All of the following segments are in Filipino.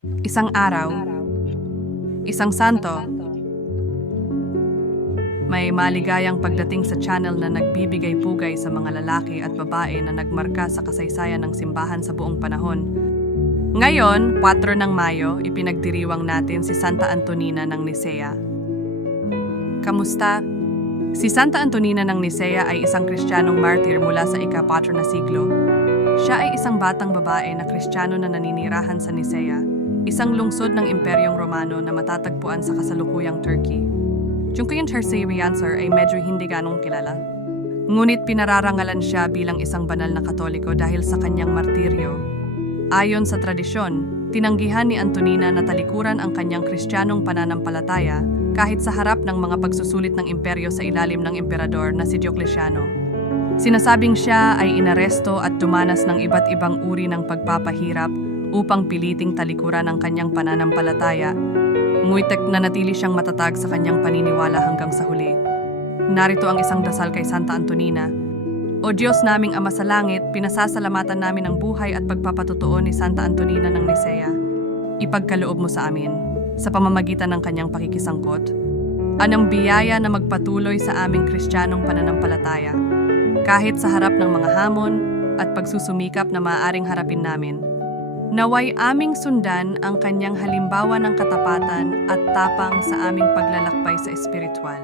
Isang araw, isang santo, may maligayang pagdating sa channel na nagbibigay pugay sa mga lalaki at babae na nagmarka sa kasaysayan ng simbahan sa buong panahon. Ngayon, 4 ng Mayo, ipinagdiriwang natin si Santa Antonina ng Nicea. Kamusta? Si Santa Antonina ng Nicea ay isang kristyanong martir mula sa ika-4 na siglo. Siya ay isang batang babae na kristyano na naninirahan sa Nicea, isang lungsod ng Imperyong Romano na matatagpuan sa kasalukuyang Turkey. Tercerian sir ay medyo hindi ganong kilala. Ngunit pinararangalan siya bilang isang banal na katoliko dahil sa kanyang martiryo. Ayon sa tradisyon, tinanggihan ni Antonina na talikuran ang kanyang kristyanong pananampalataya kahit sa harap ng mga pagsusulit ng imperyo sa ilalim ng emperador na si Diocletiano. Sinasabing siya ay inaresto at dumanas ng iba't ibang uri ng pagpapahirap upang piliting talikuran ang kanyang pananampalataya. Nguitek na natili siyang matatag sa kanyang paniniwala hanggang sa huli. Narito ang isang dasal kay Santa Antonina. O Diyos naming Ama sa Langit, pinasasalamatan namin ang buhay at pagpapatotoo ni Santa Antonina ng Nicea. Ipagkaloob mo sa amin, sa pamamagitan ng kanyang pakikisangkot, anang biyaya na magpatuloy sa aming kristyanong pananampalataya, kahit sa harap ng mga hamon at pagsusumikap na maaaring harapin namin. Naway aming sundan ang kanyang halimbawa ng katapatan at tapang sa aming paglalakbay sa espiritual.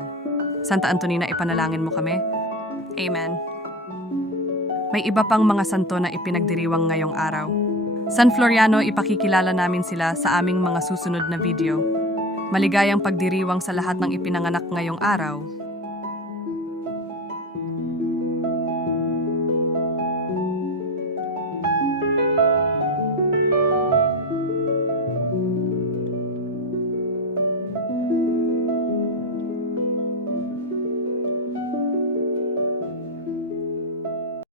Santa Antonina, ipanalangin mo kami. Amen. May iba pang mga santo na ipinagdiriwang ngayong araw. San Floriano, ipakikilala namin sila sa aming mga susunod na video. Maligayang pagdiriwang sa lahat ng ipinanganak ngayong araw